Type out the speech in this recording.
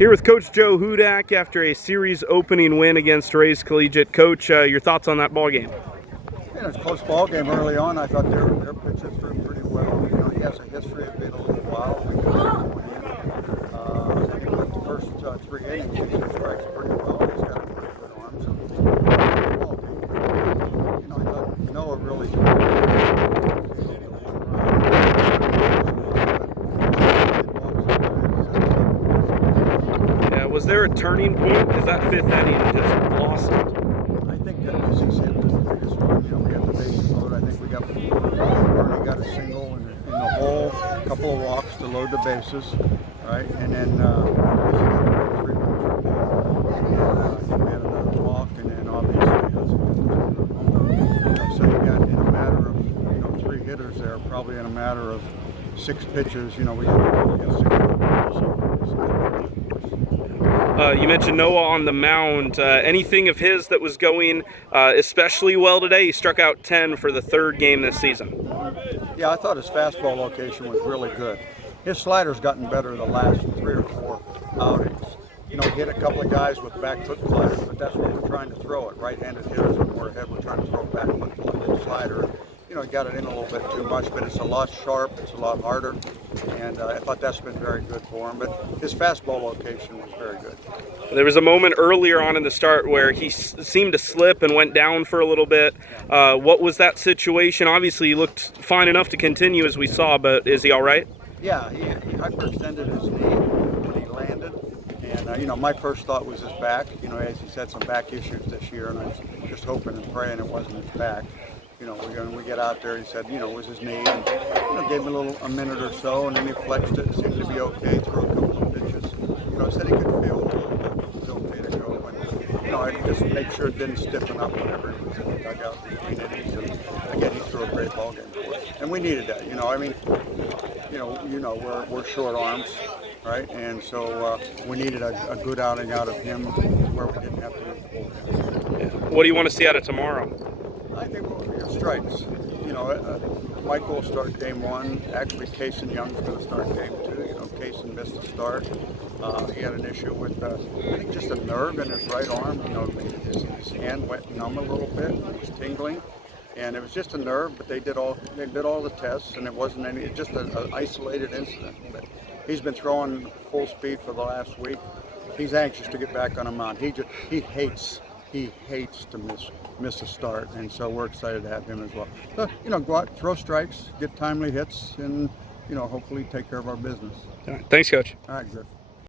Here with Coach Joe Hudak after a series opening win against Ray's Collegiate. Coach, your thoughts on that ball game? Yeah, it's a close ball game early on. I thought their pitchers threw pretty well. You know, he has a history of being a little wild. I think the first 3 innings, he strikes pretty well. He's got a pretty good arm. So it's a ball game. You know, I thought Noah really. Was there a turning point? Because that 5th inning just blossomed. I think that as he said was the biggest one. You know, we got the bases loaded. I think we got Bernie got a single in the hole, a couple of walks to load the bases, right? And then we got 3 runs. Then we had another walk, and then obviously so you got in a matter of 3 hitters there, probably in a matter of 6 pitches. You know, we got 6 runs. You mentioned Noah on the mound. Anything of his that was going especially well today? He struck out 10 for the 3rd game this season. Yeah, I thought his fastball location was really good. His slider's gotten better the last 3 or 4 outings. You know, he hit a couple of guys with back foot sliders, but that's what we're trying to throw it. Right-handed hitters when we're ahead, we're trying to throw back foot slider. You know, he got it in a little bit too much, but it's a lot sharp, it's a lot harder, and I thought that's been very good for him. But his fastball location was very good. There was a moment earlier on in the start where he seemed to slip and went down for a little bit. What was that situation? Obviously, he looked fine enough to continue as we saw, but is he all right? Yeah, he hyperextended his knee when he landed, and you know, my first thought was his back. You know, as he's had some back issues this year, and I was just hoping and praying it wasn't his back. You know, when we get out there, he said, you know, it was his knee, and gave him a minute or so, and then he flexed it, seemed to be okay, threw a couple of pitches. You know, said he could feel it was okay to go, and you know, I just make sure it didn't stiffen up whenever he was in the dugout between innings. And again, he threw a great ball game for us, and we needed that. You know, I mean, we're short arms, right? And so we needed a good outing out of him where we didn't have to use the bullpen. What do you want to see out of tomorrow? I think strikes. You know, Michael will start game 1. Actually, Kaysen Young's going to start game 2. You know, Kaysen missed the start. He had an issue with, I think, just a nerve in his right arm. You know, his hand went numb a little bit. It was tingling, and it was just a nerve. But they did all the tests, and it wasn't just an isolated incident. But he's been throwing full speed for the last week. He's anxious to get back on a mound. He hates to miss a start, and so we're excited to have him as well. So, you know, go out, throw strikes, get timely hits, and, you know, hopefully take care of our business. All right. Thanks, Coach. All right, Griffin.